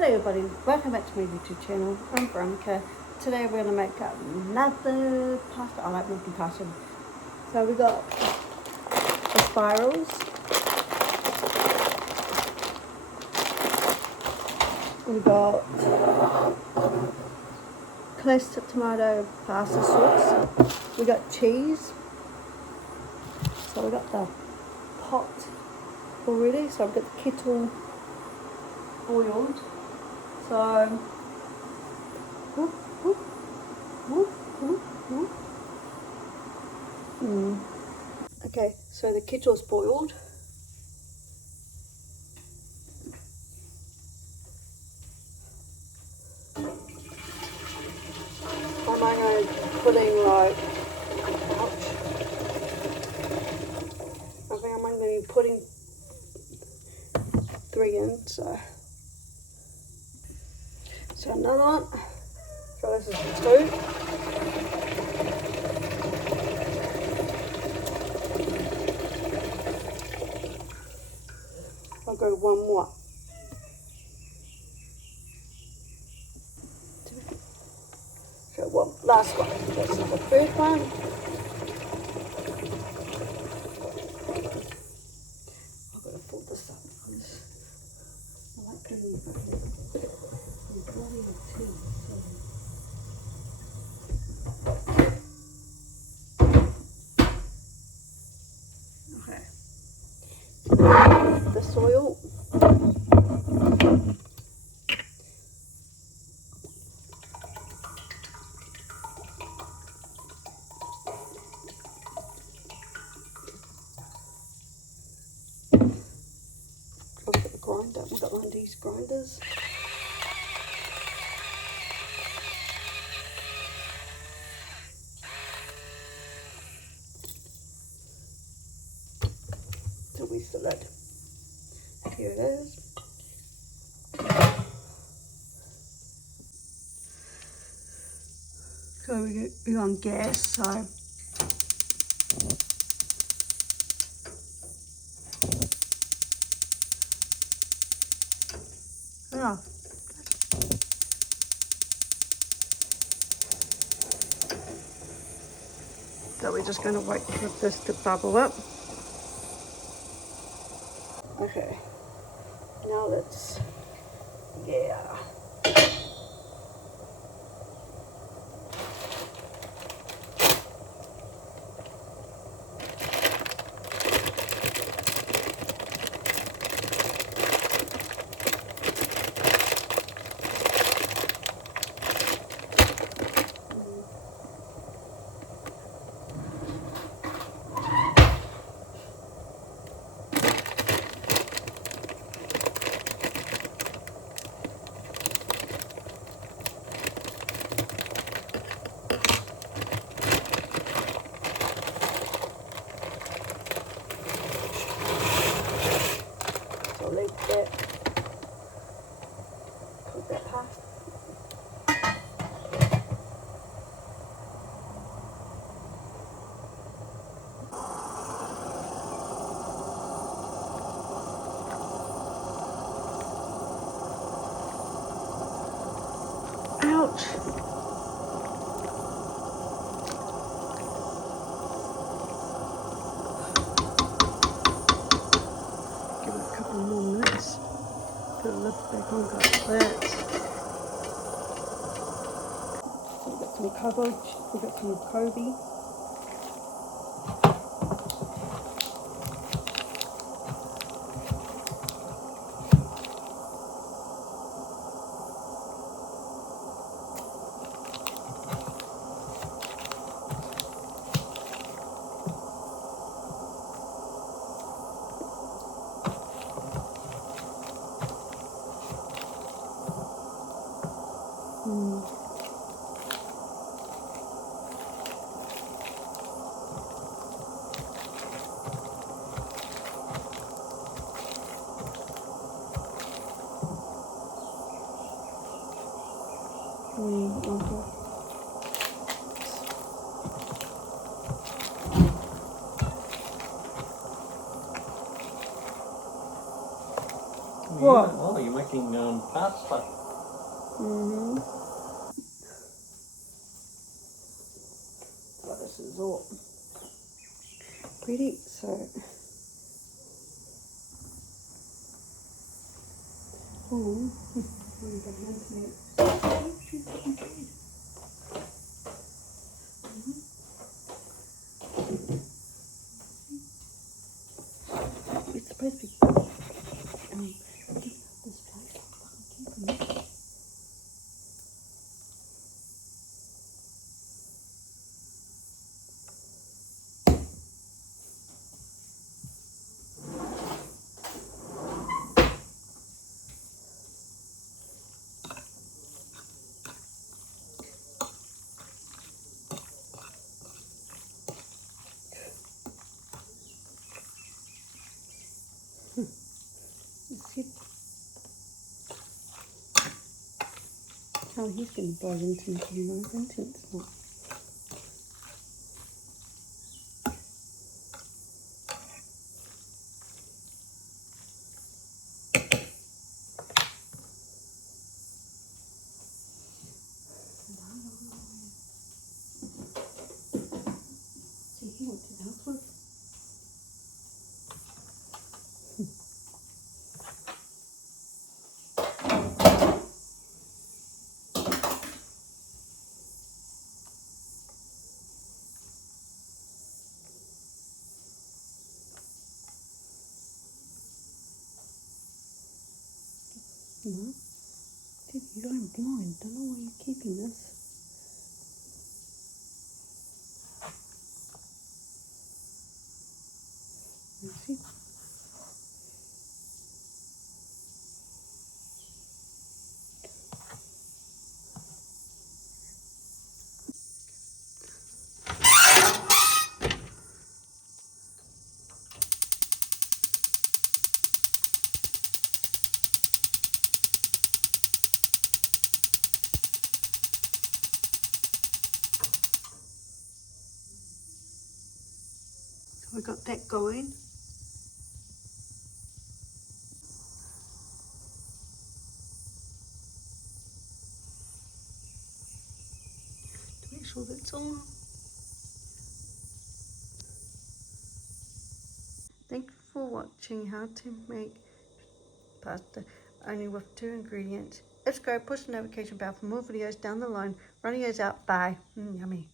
Hello everybody, welcome back to my YouTube channel. I'm Veronica. Today we're going to make another pasta. I like making pasta. So we got the spirals. We got close tomato pasta sauce. We got cheese. So we got the pot already. So I've got the kettle boiled. So, whoop, whoop, whoop, whoop, whoop. Okay, so the kettle's boiled. I'm going to put in like, ouch. I think I'm going to be putting 3 in, so another one. So this is the 2. I'll go 1 more. 2. So one last one. This is the 3rd one. I've got to fold this up because I like doing the bloody tea. Okay. The soil. I'll put the grinder. We've got one of these grinders. So we still lid. Here it is. So we're on gas, so yeah. So we're just going to wait for this to bubble up. Okay, now let's, yeah. So leave that, put that past. Ouch. Give it a couple more minutes. Put the lid back on like that. So we've got some cabbage, we've got some Kobe. Okay. What? Oh, you're making pasta. Mm-hmm. Well, this is all ready, so... Oh, we've got internet. It's supposed to be... give this place fucking keeping it. See how he's getting brought into it, you know, isn't it? It's not. See, he went to the house with. No. Dude, you're going blind. Don't know why you're keeping this. You see? So we got that going. To make sure that's on. Thank you for watching how to make pasta only with 2 ingredients. Subscribe, push the notification bell for more videos down the line. Running yours out. Bye. Yummy.